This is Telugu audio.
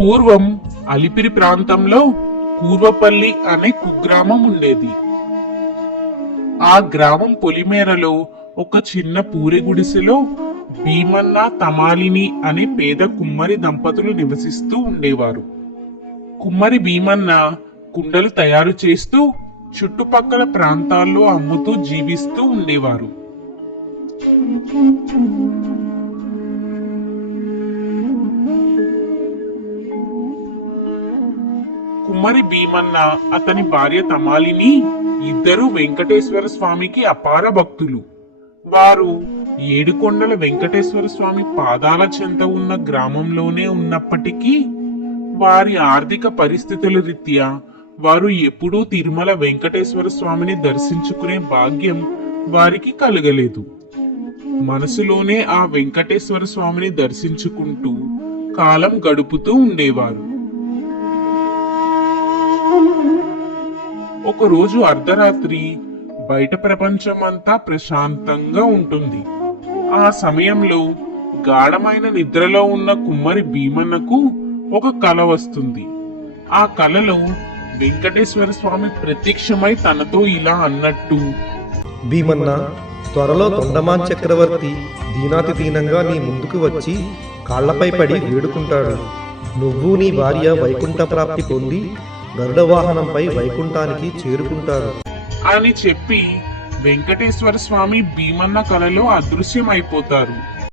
పూర్వం అలిపిరి ప్రాంతంలో కూర్వపల్లి అనే కుగ్రామం ఉండేది. ఆ గ్రామం పొలిమేరలో ఒక చిన్న పూరి గుడిసెలో భీమన్న తమాలిని అనే పేద కుమ్మరి దంపతులు నివసిస్తూ ఉండేవారు. కుమ్మరి భీమన్న కుండలు తయారు చేస్తూ చుట్టుపక్కల ప్రాంతాల్లో అమ్ముతూ జీవిస్తూ ఉండేవారు. కుమ్మరి భీమన్న అతని భార్య తమాలిని ఇద్దరు వెంకటేశ్వర స్వామికి అపార భక్తులు. వారు ఏడుకొండల వెంకటేశ్వర స్వామి పాదాల చెంత ఉన్న గ్రామంలోనే ఉన్నప్పటికీ వారి ఆర్థిక పరిస్థితుల రీత్యా వారు ఎప్పుడూ తిరుమల వెంకటేశ్వర స్వామిని దర్శించుకునే భాగ్యం వారికి కలగలేదు. మనసులోనే ఆ వెంకటేశ్వర స్వామిని దర్శించుకుంటూ కాలం గడుపుతూ ఉండేవారు. ఒకరోజు అర్ధరాత్రి బయట ప్రపంచమంతా ప్రశాంతంగా ఉంటుంది. ఆ సమయంలో గాఢమైన నిద్రలో ఉన్న కుమ్మరి భీమన్నకు ఒక కల వస్తుంది. ఆ కలలో వెంకటేశ్వర స్వామి ప్రత్యక్షమై తనతో ఇలా అన్నట్టు, భీమన్న, త్వరలో తొండమాన్ చక్రవర్తి దీనాతి దీనంగా నీ ముందుకు వచ్చి కాళ్లపై పడి వేడుకుంటాడు. నువ్వు నీ భార్య వైకుంఠ ప్రాప్తి పొంది గరుడ వాహనంపై వైకుంఠానికి చేరుకుంటారు అని చెప్పి వెంకటేశ్వర స్వామి భీమన్న కలలో అదృశ్యమైపోతారు.